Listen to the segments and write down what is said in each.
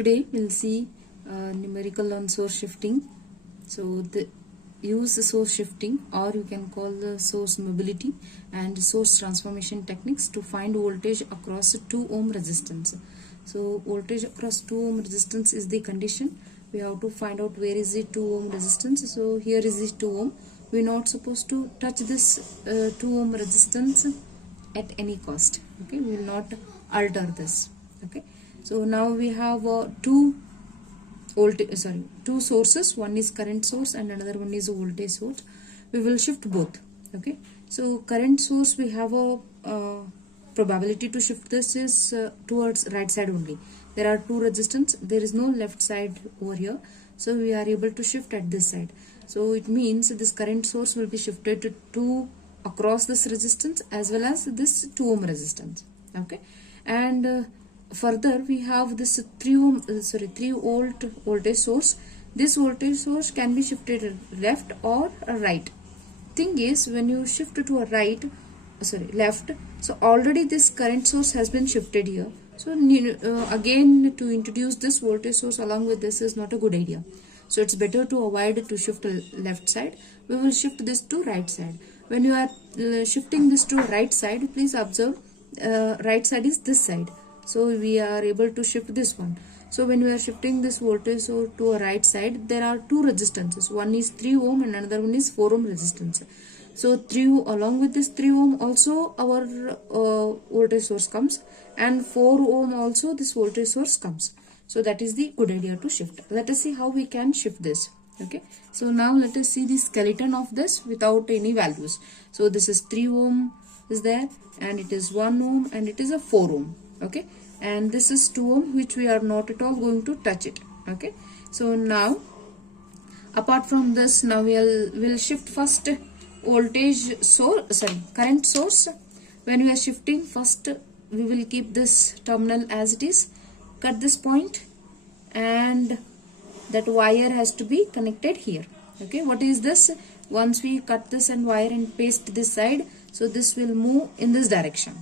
Today we'll see numerical on source shifting. So use the source shifting, or you can call the source mobility and source transformation techniques to find voltage across a 2 ohm resistance. So voltage across 2 ohm resistance is the condition. We have to find out where is the 2 ohm resistance. So here is the 2 ohm. We're not supposed to touch this 2 ohm resistance at any cost. Okay, we will not alter this. Okay, so now we have two sources. One is current source and another one is a voltage source. We will shift both. Okay, so current source, we have a probability to shift this is towards right side only. There are two resistance, there is no left side over here, so we are able to shift at this side. So it means this current source will be shifted to across this resistance as well as this 2 ohm resistance. Okay, and further we have this 3 volt voltage source. This voltage source can be shifted left or right. Thing is, when you shift to a left, so already this current source has been shifted here. So again, to introduce this voltage source along with this is not a good idea. So it's better to avoid to shift left side. We will shift this to right side. When you are shifting this to right side, please observe right side is this side. So we are able to shift this one. So when we are shifting this voltage to a right side, there are two resistances. One is 3 ohm and another one is 4 ohm resistance. So along with this 3 ohm also our voltage source comes, and 4 ohm also this voltage source comes. So that is the good idea to shift. Let us see how we can shift this. Okay, so now let us see the skeleton of this without any values. So this is 3 ohm is there, and it is 1 ohm, and it is a 4 ohm. Okay, and this is 2 ohm, which we are not at all going to touch it. Okay, so now apart from this, now we'll shift first voltage source, current source. When we are shifting, first we will keep this terminal as it is, cut this point, and that wire has to be connected here. Okay, what is this? Once we cut this and wire and paste this side, so this will move in this direction.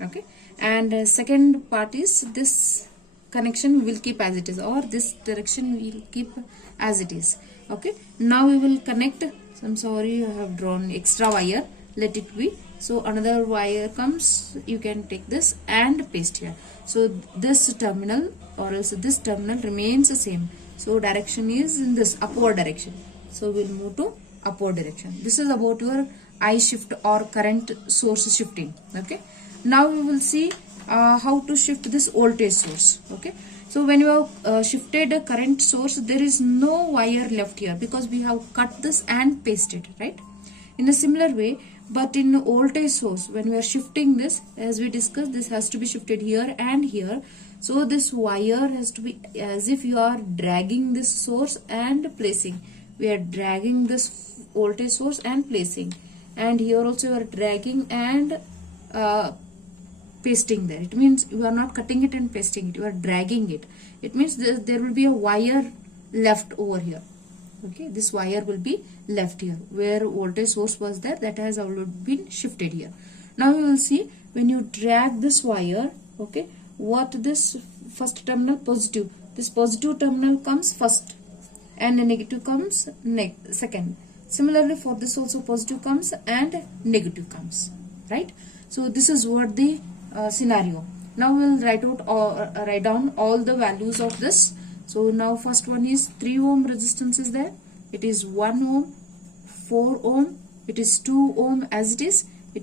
Okay, and second part is this connection we will keep as it is, or this direction we will keep as it is. Okay, now we will connect. I'm sorry, I have drawn extra wire, let it be. So another wire comes, you can take this and paste here. So this terminal or else this terminal remains the same. So direction is in this upward direction. So we'll move to upward direction. This is about your I shift or current source shifting. Okay, now we will see how to shift this voltage source. Okay, so when you have shifted a current source, there is no wire left here because we have cut this and pasted, right? In a similar way, but in voltage source, when we are shifting this, as we discussed, this has to be shifted here and here. So this wire has to be as if you are dragging this source and placing. We are dragging this voltage source and placing, and here also you are dragging and pasting there. It means you are not cutting it and pasting it, you are dragging it. It means there will be a wire left over here. Okay, this wire will be left here where voltage source was there, that has already been shifted here. Now you will see when you drag this wire, okay, what this first terminal positive, this positive terminal comes first and the negative comes second. Similarly for this also positive comes and negative comes, right? So this is what the scenario. Now we will write down all the values of this. So now first one is 3 ohm resistance is there. It is 1 ohm, 4 ohm, it is 2 ohm as it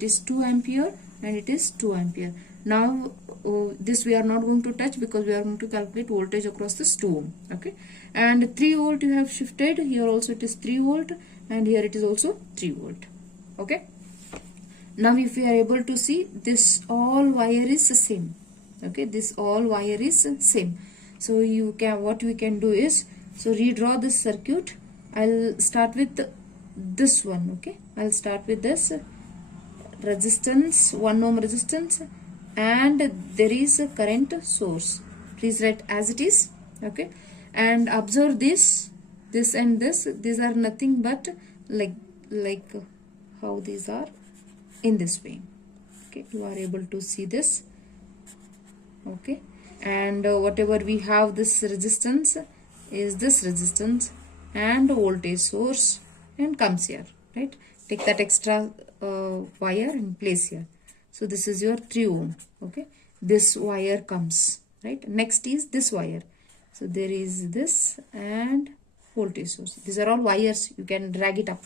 is 2 ampere, and it is 2 ampere. Now this we are not going to touch because we are going to calculate voltage across this 2 ohm. Okay, and 3 volt you have shifted here, also it is 3 volt, and here it is also 3 volt. Okay, now if we are able to see, this all wire is same. Okay, this all wire is same. So what we can do is, so redraw this circuit. I'll start with this one. Okay, I'll start with this resistance, 1 ohm resistance, and there is a current source. Please write as it is. Okay, and observe this and this. These are nothing but like how these are in this way. Okay, you are able to see this. Okay, and whatever we have, this resistance is this resistance and voltage source and comes here, right? Take that extra wire and place here. So this is your 3 ohm. Okay, this wire comes, right? Next is this wire. So there is this and voltage source. These are all wires. You can drag it up,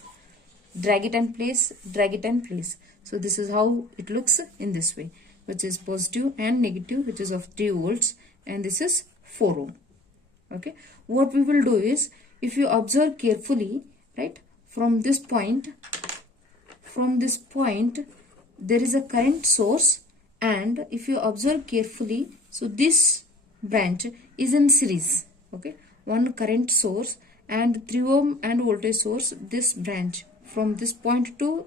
drag it and place, drag it and place. So this is how it looks in this way, which is positive and negative, which is of 3 volts, and this is 4 ohm. Okay, what we will do is, if you observe carefully, right, from this point there is a current source, and if you observe carefully, so this branch is in series. Okay, one current source and 3 ohm and voltage source, this branch from this point to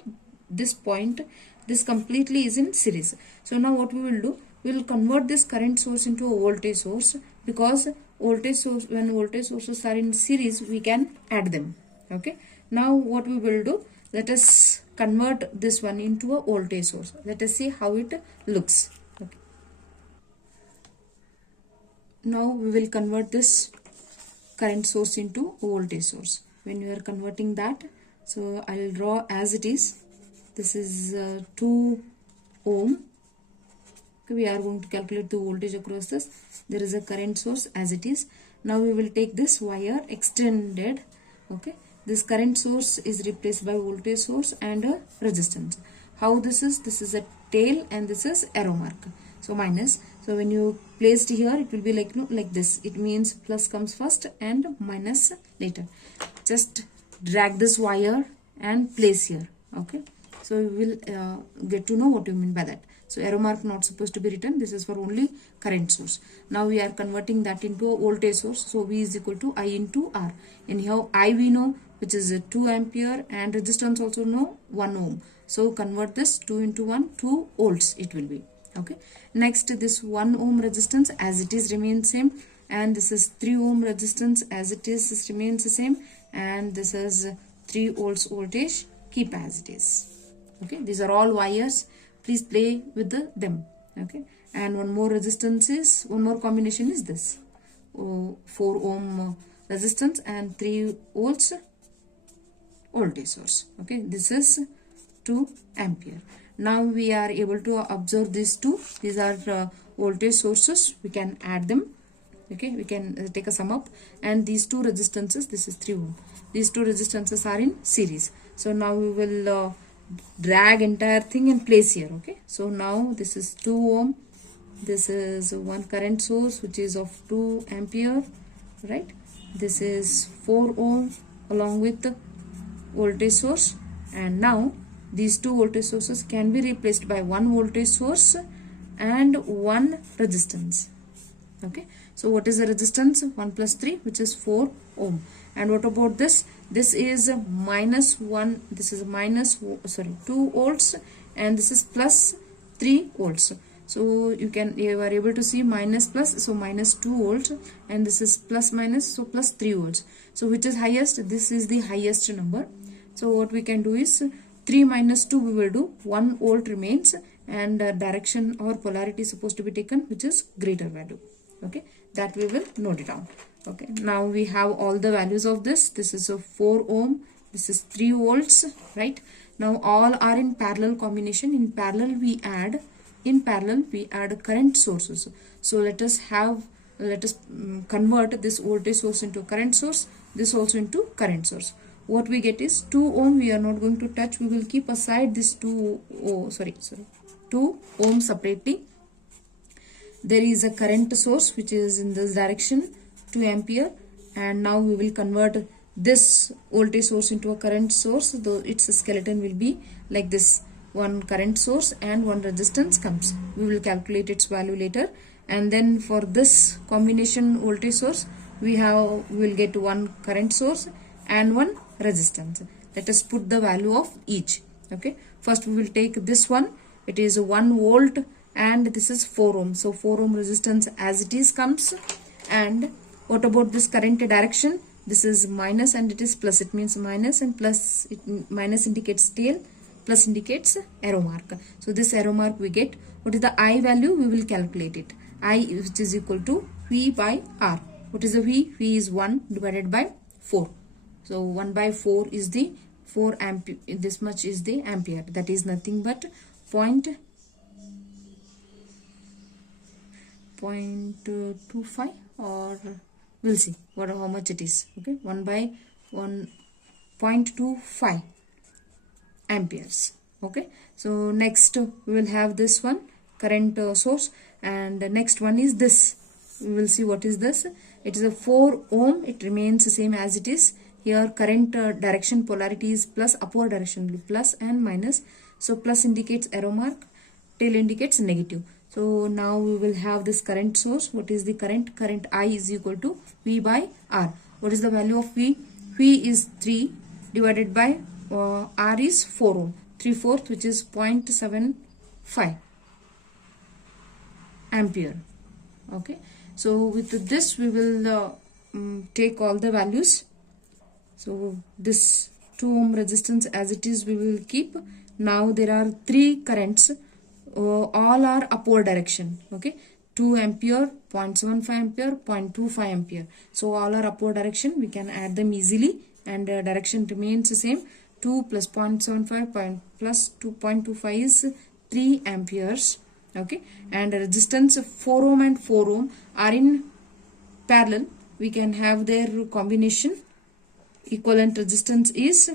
this point, this completely is in series. So now what we will do, we will convert this current source into a voltage source, because voltage source, when voltage sources are in series, we can add them. Okay, now what we will do, let us convert this one into a voltage source. Let us see how it looks. Okay, now we will convert this current source into a voltage source. When you are converting that, so I will draw as it is. This is 2 ohm. Okay, we are going to calculate the voltage across this. There is a current source as it is. Now we will take this wire extended. Okay, this current source is replaced by voltage source and a resistance. How this is? This is a tail and this is arrow mark. So minus. So when you placed here, it will be like, no, like this. It means plus comes first and minus later. Just drag this wire and place here. Okay, so you will get to know what you mean by that. So arrow mark not supposed to be written. This is for only current source. Now we are converting that into a voltage source. So V is equal to I into R. Anyhow, I we know, which is 2 ampere, and resistance also know 1 ohm. So convert this 2 into 1, 2 volts it will be. Okay. Next, this 1 ohm resistance as it is remains same, and this is 3 ohm resistance as it is remains the same, and this is 3 volts voltage, keep as it is. Okay, these are all wires. Please play with them. Okay, and one more resistance is, one more combination is this 4 ohm resistance and 3 volts voltage source. Okay, this is 2 ampere. Now we are able to observe these two. These are voltage sources. We can add them. Okay, we can take a sum up, and these two resistances, this is 3 ohm. These two resistances are in series. So now we will drag entire thing and place here. Okay, so now this is 2 ohm. This is one current source which is of 2 ampere, right? This is 4 ohm along with the voltage source, and now these two voltage sources can be replaced by one voltage source and one resistance. Okay, so what is the resistance? 1 plus 3, which is 4 ohm. And what about this? This is minus 1, this is minus 2 volts, and this is plus 3 volts. So you are able to see minus plus, so minus 2 volts, and this is plus minus, so plus 3 volts. So which is highest? This is the highest number. So what we can do is 3 minus 2 we will do, 1 volt remains, and direction or polarity is supposed to be taken, which is greater value. Okay, that we will note it down. Okay, now we have all the values of this. This is a 4 ohm, this is 3 volts, right? Now all are in parallel combination. In parallel we add current sources. So let us convert this voltage source into current source, this also into current source. What we get is 2 ohm we are not going to touch. We will keep aside this 2 ohm separately. There is a current source which is in this direction, 2 ampere, and now we will convert this voltage source into a current source, though its skeleton will be like this. One current source and one resistance comes. We will calculate its value later. And then for this combination voltage source, we will get one current source and one resistance. Let us put the value of each. Okay, first we will take this one. It is 1 volt and this is 4 ohm. So 4 ohm resistance as it is comes. And what about this current direction? This is minus and it is plus. It means minus, and plus, minus indicates tail, plus indicates arrow mark. So this arrow mark we get. What is the I value? We will calculate it. I, which is equal to V by R. What is the V? V is 1 divided by 4. So 1 by 4 is the 4 ampere. This much is the ampere. That is nothing but 0.25, or we'll see how much it is. Okay, 1 by 1.25 amperes. Okay, so next we will have this one, current source, and the next one is this. We will see what is this. It is a 4 ohm. It remains the same as it is. Here current direction polarity is plus, upward direction plus and minus. So plus indicates arrow mark, tail indicates negative. So now we will have this current source. What is the current? Current I is equal to V by R. What is the value of V? V is 3 divided by R is 4 ohm. 3/4, which is 0.75 ampere. Okay, so with this we will take all the values. So this 2 ohm resistance as it is we will keep. Now there are 3 currents, all are upward direction. Okay, 2 ampere, 0.75 ampere, 0.25 ampere. So all are upward direction. We can add them easily, and direction remains the same. 2 plus 0.75 plus 2.25 is 3 amperes. Okay, and resistance 4 ohm and 4 ohm are in parallel. We can have their combination. Equivalent resistance is,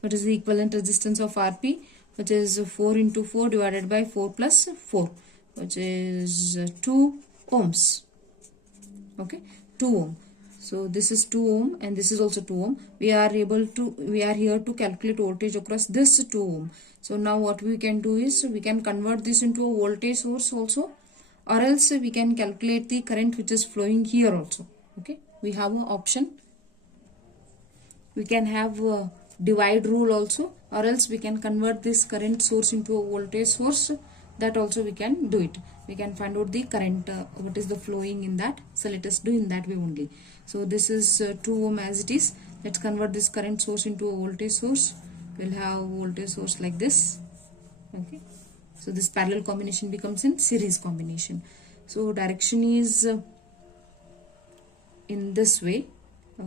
what is the equivalent resistance of RP? Which is 4 into 4 divided by 4 plus 4, which is 2 ohms. Okay, 2 ohm. So this is 2 ohm and this is also 2 ohm. We are here to calculate voltage across this 2 ohm. So now what we can do is we can convert this into a voltage source also, or else we can calculate the current which is flowing here also. Okay, we have an option. We can have a divide rule also, or else we can convert this current source into a voltage source. That also we can do it. We can find out the current, what is the flowing in that. So let us do in that way only. So this is 2 ohm as it is. Let's convert this current source into a voltage source. We'll have voltage source like this. Okay, so this parallel combination becomes in series combination. So direction is in this way.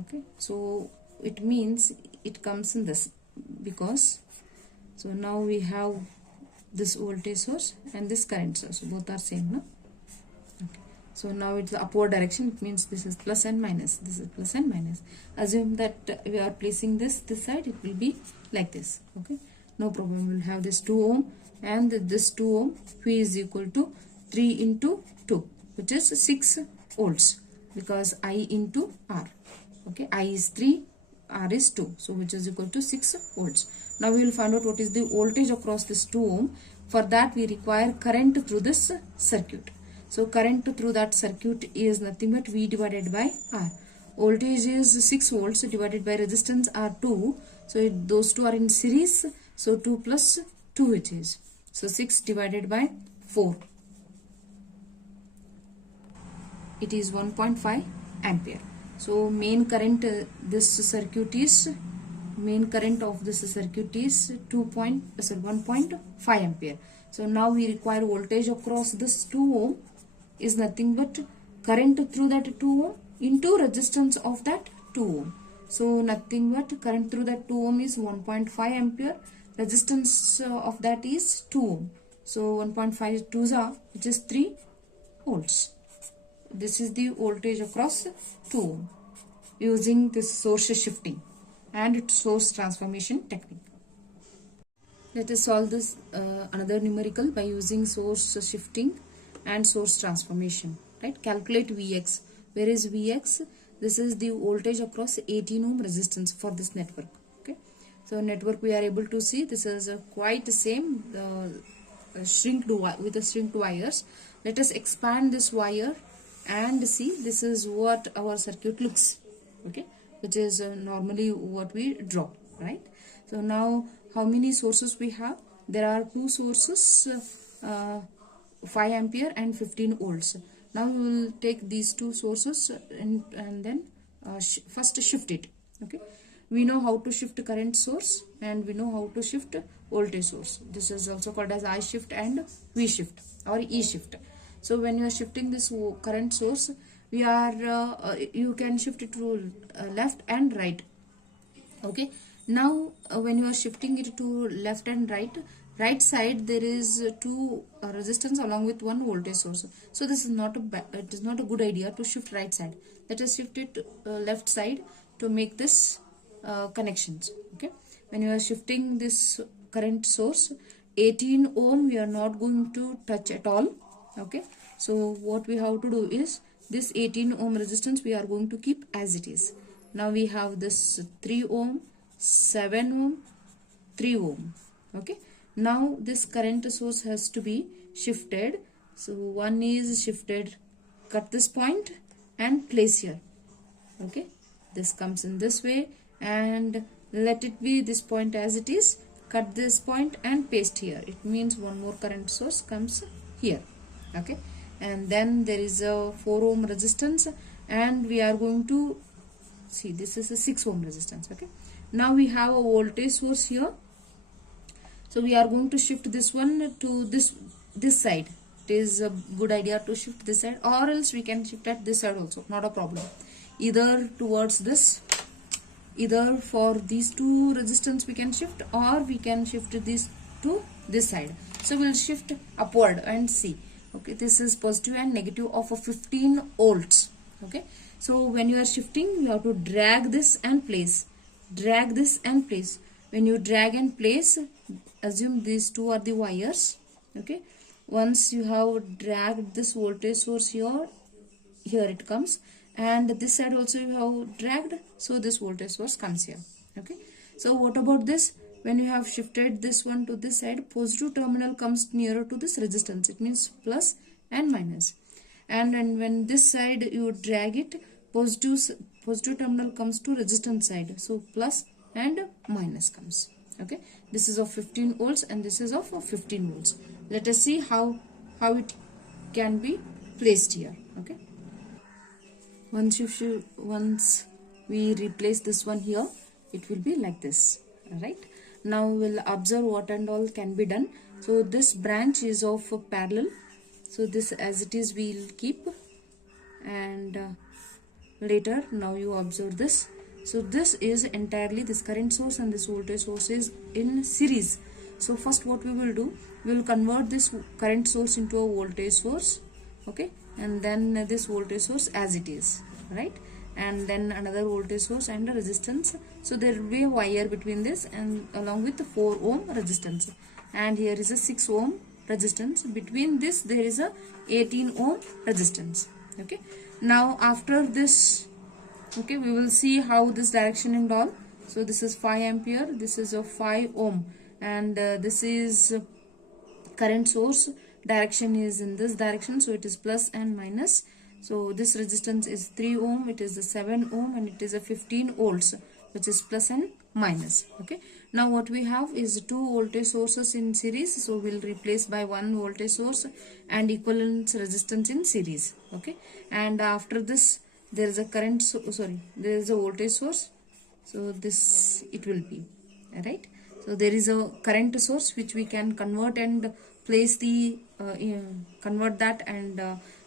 Okay, so it means it comes in this, because so now we have this voltage source and this current source, both are same, no? Okay, so now it's the upward direction. It means this is plus and minus, this is plus and minus. Assume that we are placing this side, it will be like this. Okay, no problem. We'll have this 2 ohm and this 2 ohm. V is equal to 3 into 2, which is 6 volts, because I into R. Okay, I is 3, R is 2, so which is equal to 6 volts. Now we will find out what is the voltage across this 2 ohm. For that we require current through this circuit. So current through that circuit is nothing but V divided by R. Voltage is 6 volts divided by resistance are 2. So those two are in series. So 2 plus 2 it is. So 6 divided by 4. It is 1.5 ampere. So main current this circuit is, main current of this circuit is 1.5 ampere. So now we require voltage across this 2 ohm is nothing but current through that 2 ohm into resistance of that 2 ohm. So nothing but current through that 2 ohm is 1.5 ampere. Resistance of that is 2 ohm. So 1.5 2s are, which is 3 volts. This is the voltage across 2 ohm using this source shifting and source transformation technique. Let us solve this another numerical by using source shifting and source transformation. Right? Calculate Vx. Where is Vx? This is the voltage across 18 ohm resistance for this network. Okay. So network we are able to see this is quite the same shrinked with the shrinked wires. Let us expand this wire and see this is what our circuit looks. Okay, which is normally what we draw, right? So now how many sources we have? There are 2 sources, 5 ampere and 15 volts. Now we will take these 2 sources and then first shift it. Okay, we know how to shift current source and we know how to shift voltage source. This is also called as I shift and V shift or E shift. So when you are shifting this current source, we are you can shift it to left and right. Okay, now when you are shifting it to left and right side, there is two resistance along with one voltage source. So this is not it is not a good idea to shift right side. Let us shift it left side to make this connections. Okay, when you are shifting this current source, 18 ohm we are not going to touch at all. Okay, so what we have to do is, this 18 ohm resistance we are going to keep as it is. Now we have this 3 ohm, 7 ohm, 3 ohm. Okay, now this current source has to be shifted. So one is shifted, cut this point and place here. Okay, this comes in this way, and let it be this point as it is, cut this point and paste here. It means one more current source comes here. Okay, and then there is a 4 ohm resistance, and we are going to see this is a 6 ohm resistance. Okay, now we have a voltage source here, so we are going to shift this one to this side. It is a good idea to shift this side, or else we can shift at this side also, not a problem. Either towards this, either for these two resistance we can shift, or we can shift this to this side. So we'll shift upward and see. Okay, this is positive and negative of a 15 volts. Okay, so when you are shifting, you have to drag this and place, drag this and place. When you drag and place, assume these two are the wires. Okay, once you have dragged this voltage source here it comes, and this side also you have dragged, so this voltage source comes here. Okay, so what about this? When you have shifted this one to this side, positive terminal comes nearer to this resistance. It means plus and minus. And when this side you drag it, positive terminal comes to resistance side, so plus and minus comes. Okay, this is of 15 volts and this is of 15 volts. Let us see how it can be placed here. Okay, once we replace this one here, it will be like this. Right, now we'll observe what and all can be done. So this branch is of parallel, so this as it is we'll keep, and later now you observe this. So this is entirely, this current source and this voltage source is in series. So first what we will do, we will convert this current source into a voltage source. Okay, and then this voltage source as it is, right, and then another voltage source and a resistance. So there will be a wire between this, and along with the 4 ohm resistance, and here is a 6 ohm resistance. Between this there is a 18 ohm resistance. Okay, now after this, okay, we will see how this direction and all. So this is 5 ampere, this is a 5 ohm, and this is current source. Direction is in this direction, so it is plus and minus. So this resistance is 3 ohm, it is a 7 ohm, and it is a 15 volts, which is plus and minus. Okay, now what we have is 2 voltage sources in series, so we'll replace by 1 voltage source and equivalent resistance in series. Okay, and after this there is a current there is a voltage source, so this it will be right. So there is a current source which we can convert and place the convert that and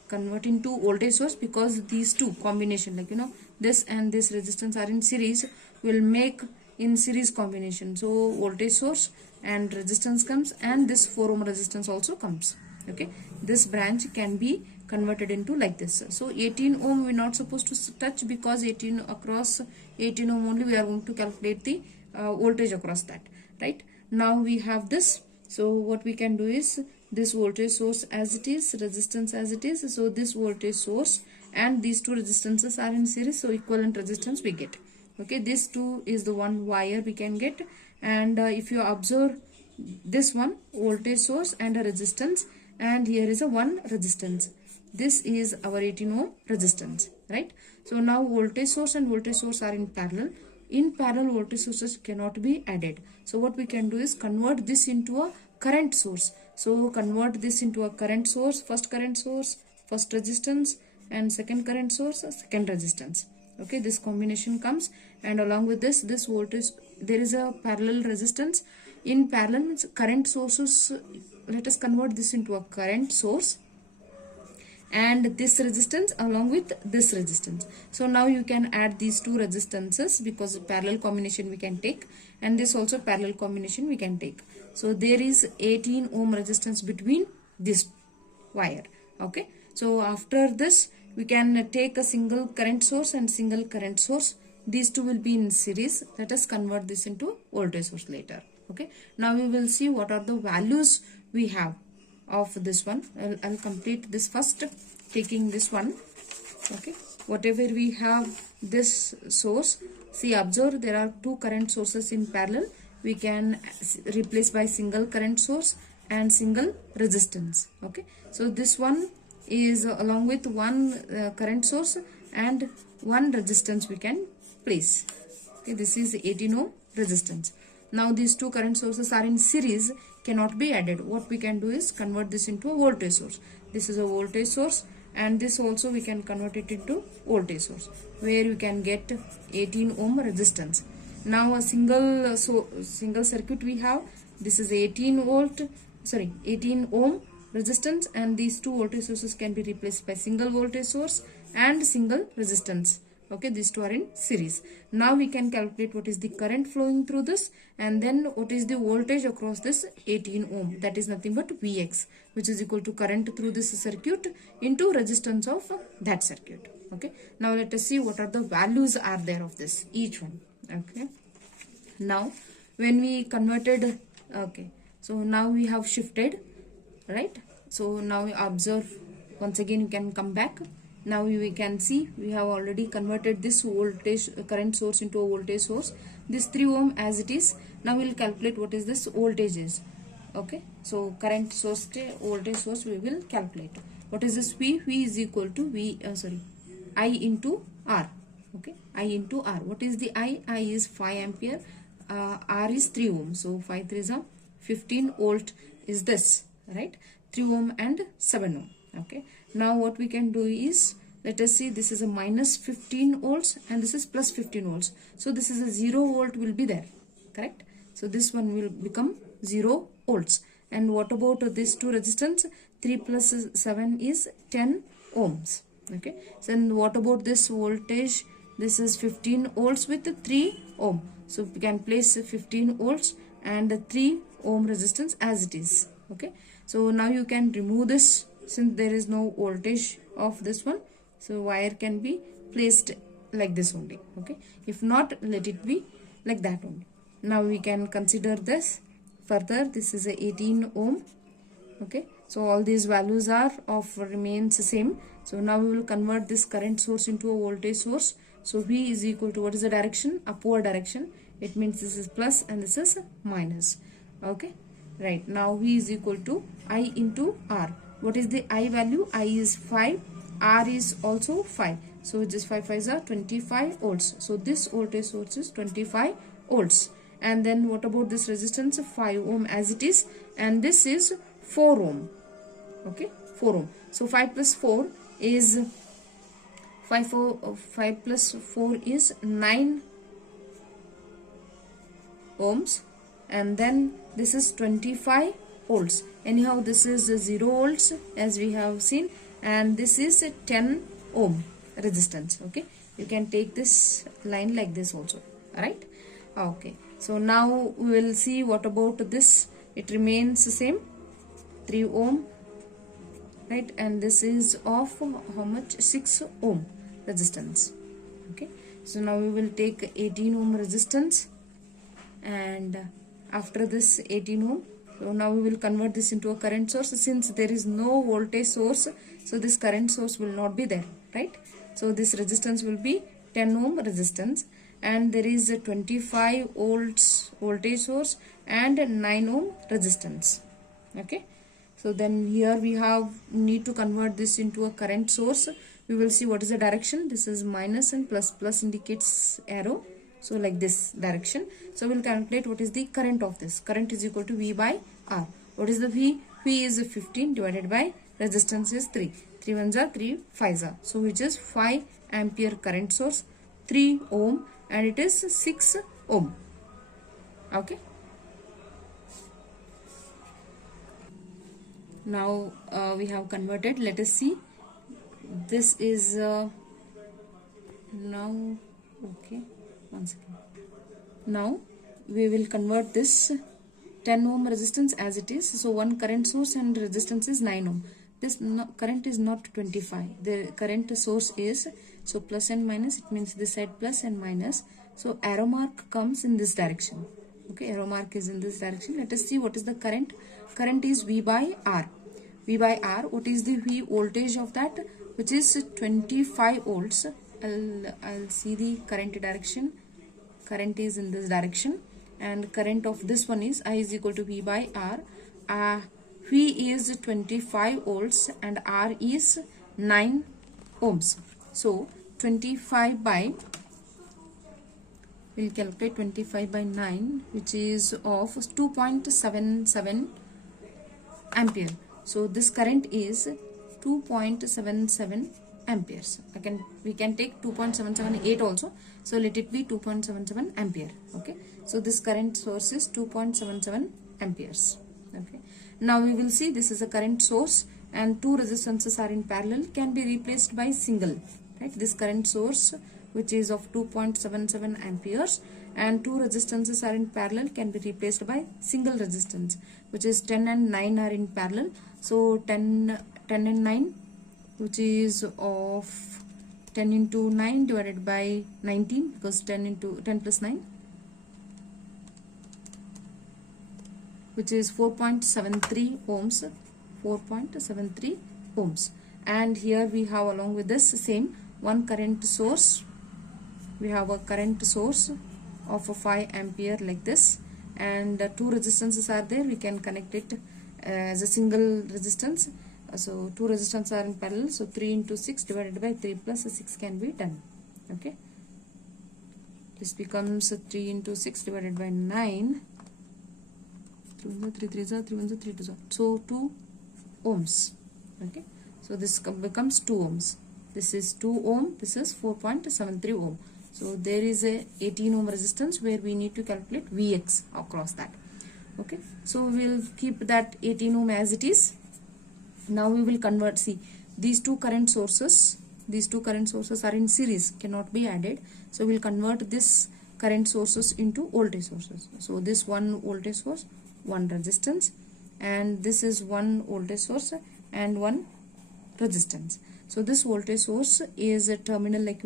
convert into voltage source, because these two combination, like this and this resistance are in series, will make in series combination. So voltage source and resistance comes, and this 4 ohm resistance also comes. Okay, this branch can be converted into like this. So 18 ohm we are not supposed to touch, because 18 across 18 ohm only we are going to calculate the voltage across that. Right, now we have this. So what we can do is, this voltage source as it is, resistance as it is, so this voltage source and these two resistances are in series, so equivalent resistance we get. Okay, this two is the one wire we can get, and if you observe this one voltage source and a resistance, and here is a one resistance, this is our 18 ohm resistance, right? So now voltage source and voltage source are in parallel. In parallel, voltage sources cannot be added. So what we can do is convert this into a current source. So convert this into a current source, first resistance, and second current source, second resistance. Okay, this combination comes, and along with this voltage, there is a parallel resistance. In parallel means current sources. Let us convert this into a current source. and this resistance along with this resistance. So now you can add these two resistances, because parallel combination we can take, and this also parallel combination we can take. So there is 18 ohm resistance between this wire. Okay, so after this we can take a single current source and single current source. These two will be in series. Let us convert this into voltage source later. Okay, now we will see what are the values we have of this one. I'll complete this first, taking this one. Okay, whatever we have this source, see, observe, there are two current sources in parallel. We can replace by single current source and single resistance. Okay, so this one is along with one current source and one resistance we can place. Okay, this is 18 ohm resistance. Now these two current sources are in series, cannot be added. What we can do is convert this into a voltage source. This is a voltage source, and this also we can convert it into voltage source, where you can get 18 ohm resistance. Now a single circuit we have. This is 18 ohm resistance, and these two voltage sources can be replaced by single voltage source and single resistance. Okay, these two are in series. Now we can calculate what is the current flowing through this, and then what is the voltage across this 18 ohm. That is nothing but Vx, which is equal to current through this circuit into resistance of that circuit. Okay, now let us see what are the values are there of this each one. Okay, now when we converted, okay, so now we have shifted, right? So now we observe, once again you can come back. Now we can see we have already converted this voltage current source into a voltage source. This 3 ohm as it is. Now we will calculate what is this voltage is. Okay, so current source voltage source we will calculate. What is this V? V is equal to I into R. Okay, I into R. What is the I? I is 5 ampere. R is 3 ohm. So 5 3 is 15 volt is this, right? 3 ohm and 7 ohm. Okay, now what we can do is, let us see, this is a minus 15 volts and this is plus 15 volts. So this is a 0 volt will be there, correct? So this one will become 0 volts. And what about this two resistance? 3 plus 7 is 10 ohms. Okay, so then what about this voltage? This is 15 volts with 3 ohm. So we can place 15 volts and 3 ohm resistance as it is. Okay, so now you can remove this, since there is no voltage of this one. So wire can be placed like this only. Okay, if not, let it be like that only. Now we can consider this further. This is a 18 ohm. Okay, so all these values are of remains same. So now we will convert this current source into a voltage source. So V is equal to, what is the direction? Upward direction. It means this is plus and this is minus. Okay, right. Now V is equal to I into R. What is the I value? I is 5. R is also 5. So this 5 5s are 25 volts. So this voltage source is 25 volts. And then what about this resistance? 5 ohm as it is. And this is 4 ohm. Okay, 4 ohm. So 5 plus 4 is 5 plus 4 is 9 ohms. And then this is 25 volts. Anyhow, this is 0 volts as we have seen, and this is 10 ohm resistance. Okay, you can take this line like this also. Alright, okay, so now we will see what about this. It remains the same, 3 ohm, right? And this is of how much? 6 ohm resistance. Okay, so now we will take 18 ohm resistance, and after this 18 ohm, so now we will convert this into a current source. Since there is no voltage source, so this current source will not be there, right? So this resistance will be 10 ohm resistance, and there is a 25 volts voltage source and 9 ohm resistance. Okay, so then here we have need to convert this into a current source. We will see what is the direction. This is minus and plus. Plus indicates arrow. So like this direction. So we'll calculate what is the current of this. Current is equal to V by R. What is the V? V is 15 divided by resistance is 3. 3 ones are 3 5s are. So which is 5 ampere current source, 3 ohm, and it is 6 ohm. Okay. Now we have converted. Let us see this is now okay, one second. Now we will convert this 10 ohm resistance as it is. So one current source and resistance is 9 ohm. This current is not 25. The current source is, so plus and minus, it means this side plus and minus. So arrow mark comes in this direction. Okay, arrow mark is in this direction. Let us see what is the current. Current is V by R. V by R. What is the V voltage of that? Which is 25 volts. I'll see the current direction. Current is in this direction, and current of this one is I is equal to V by R. V is 25 volts and R is 9 ohms. So 25 by, we'll calculate 25 by 9, which is of 2.77 ampere. So this current is 2.77 amperes. Again, we can take 2.778 also. So let it be 2.77 ampere. Okay. So this current source is 2.77 amperes. Okay. Now we will see this is a current source and two resistances are in parallel, can be replaced by single. Right. This current source, which is of 2.77 amperes, and two resistances are in parallel, can be replaced by single resistance, which is 10 and 9 are in parallel. So 10 and 9, which is of 10 into 9 divided by 19, because 10 plus 9, which is 4.73 ohms. 4.73 ohms. And here we have, along with this, same one current source. We have a current source of a 5 ampere like this, and two resistances are there. We can connect it as a single resistance. So two resistances are in parallel, so 3 into 6 divided by 3 plus 6 can be done. Okay, this becomes 3 into 6 divided by 9. 3 3 3 3 1 3 2, so 2 ohms. Okay, so this becomes 2 ohms. This is 2 ohm, this is 4.73 ohm. So there is a 18 ohm resistance where we need to calculate Vx across that. Okay, so we will keep that 18 ohm as it is. Now we will convert. See, these two current sources are in series, cannot be added. So we will convert this current sources into voltage sources. So this one voltage source, one resistance, and this is one voltage source and one resistance. So this voltage source is a terminal, like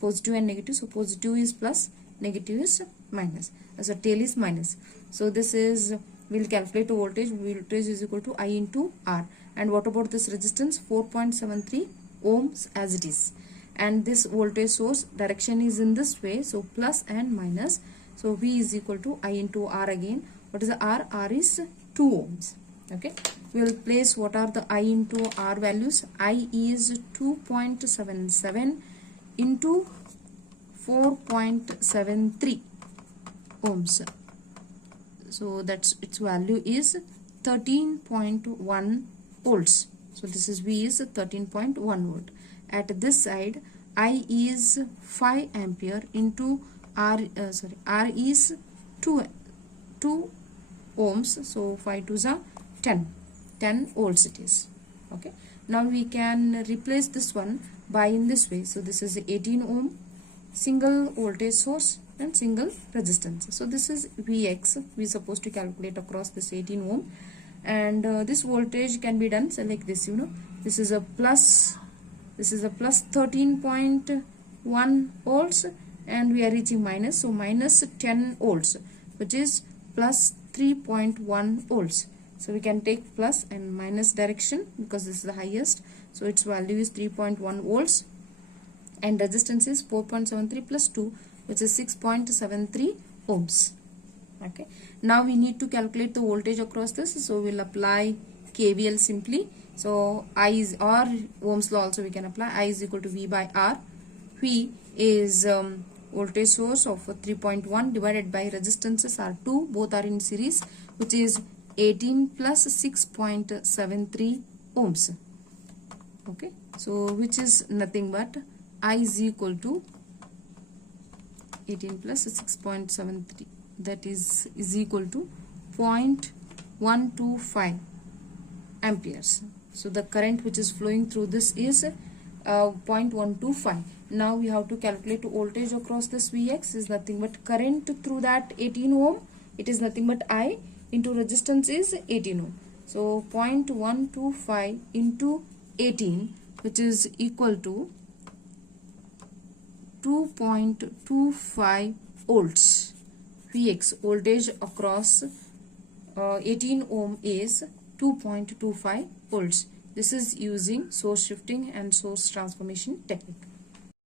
positive and negative. So positive is plus, negative is minus. So tail is minus. So this is, we'll calculate the voltage. Voltage is equal to I into R. And what about this resistance? 4.73 ohms as it is. And this voltage source direction is in this way. So plus and minus. So V is equal to I into R again. What is the R? R is 2 ohms. Okay. We will place what are the I into R values. I is 2.77 into 4.73 ohms. So that's its value is 13.1 volts. So this is V is 13.1 volt. At this side, I is 5 ampere into R is 2 ohms. So 5 to the 10 volts it is. Okay. Now we can replace this one by in this way. So this is 18 ohm, single voltage source and single resistance. So this is Vx. We are supposed to calculate across this 18 ohm, and this voltage can be done so like this. This is a plus 13.1 volts, and we are reaching minus. So minus 10 volts, which is plus 3.1 volts. So we can take plus and minus direction because this is the highest. So its value is 3.1 volts, and resistance is 4.73 plus 2, which is 6.73 ohms. Okay. Now we need to calculate the voltage across this. So we'll apply KVL simply. So I is, or Ohm's law also we can apply. I is equal to V by R. V is voltage source of 3.1 divided by resistances are 2. Both are in series, which is 18 plus 6.73 ohms. Okay. So which is nothing but I is equal to 18 plus 6.73, that is equal to 0.125 amperes. So the current which is flowing through this is 0.125. Now we have to calculate voltage across this Vx is nothing but current through that 18 ohm. It is nothing but I into resistance is 18 ohm. So 0.125 into 18, which is equal to 2.25 volts. Vx voltage across 18 ohm is 2.25 volts. This is using source shifting and source transformation technique.